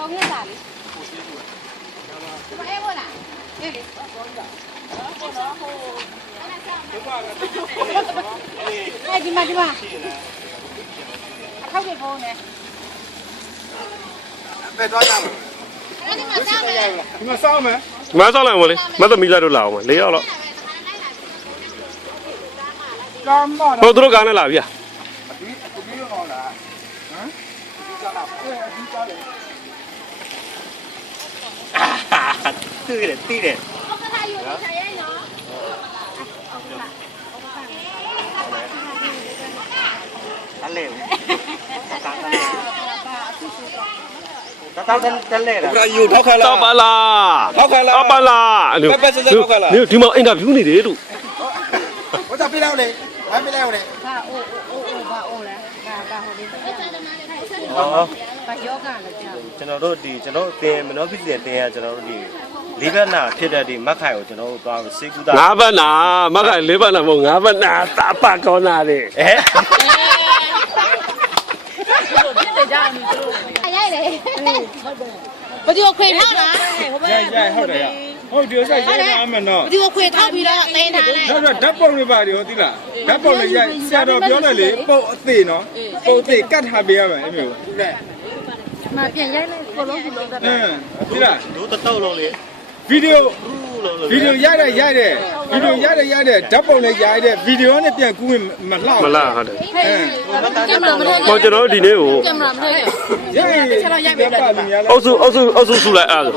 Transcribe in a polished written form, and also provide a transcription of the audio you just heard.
3ရက်လာလေမအေးဘူးလားအေးလေဒီမှာအခောက်ကြီးဖုန်းနေပဲသွားကြမှာဒီမှာစောင်းမယ် ဒီမှာစောင်းမယ် မဆောက်လိုက်မလေးမသမီးကြတော့လာအောင်4ယောက်တော့ ကားမော် ဟိုသူတို့ကားနဲ့လာပြီဒီလိုဟောလားဟမ်ဒီကြလားဒီကြလေတီးတယ် ဟုတ်ကဲ့ထားယူထားရဲနော်အဲ့လေတလဲလားဘရာယူထောက်ခါလား တောက်ပါလား ထောက်ခါလား တောက်ပါလားအဲ့လို ပဲဆက်ဆက်ထောက်ခါလား ဒီမှာအင်တာဗျူးနေတယ်လို့ 我咋别来嘞？还没来嘞？ဘာအိုးလဲဘာဟိုလေး哦，ဘာယောဂလဲကြာကျွန်တော်တို့ကျွန်တော်တင်မနောဖြစ်တဲ့တင်ကကျွန်တော်တို့လေးဘက်နာဖြစ်တဲ့မက်ခိုင်ကိုကျွန်တော်တို့သွားစေကူတာ5ဘတ်နာမက4ဘတ်နာမဟုတ်5ဘတ်နာတာပကောင်းတာလေ ရိုက်တယ်ဘယ်ဒီကိုခွေထောက်လားဟိုဘက်ဟုတ်တယ်ဟုတ်တယ်ဆိုင်ရိုက်မှာနော် ဘယ်ဒီကိုခွေထောက်ပြီးတော့အသိထားလိုက် နောက်တော့ဓာတ်ပုံတွေပါတွေဟောသိလားဓာတ်ပုံတွေရိုက်ဆရာတော်ပြောတယ်လေပုတ်အသေးနော်ပုတ်အသေးကတ်ထားပေးရမယ်အမျိုးတဲ့ မပြန်ရိုက်လိုက်ကိုလုံးတက် သိလား တို့တုတ်လုံးလေ ဗီဒီယိုရိုက်တယ်ဗီဒီယိုရိုက်တယ်ဓာတ်ပုံလည်းရိုက်တယ်ဗီဒီယိုနဲ့ပြန်ကူးမလှ မလားဟုတ်တယ် ကင်မရာမလို့ ဟောကျွန်တော်တို့ဒီနေ့ကို ကင်မရာမလို့ ရိုက်ချက်တော့ရိုက်ပေးလိုက် အုပ်စုစုလိုက်အဲ့ဒါ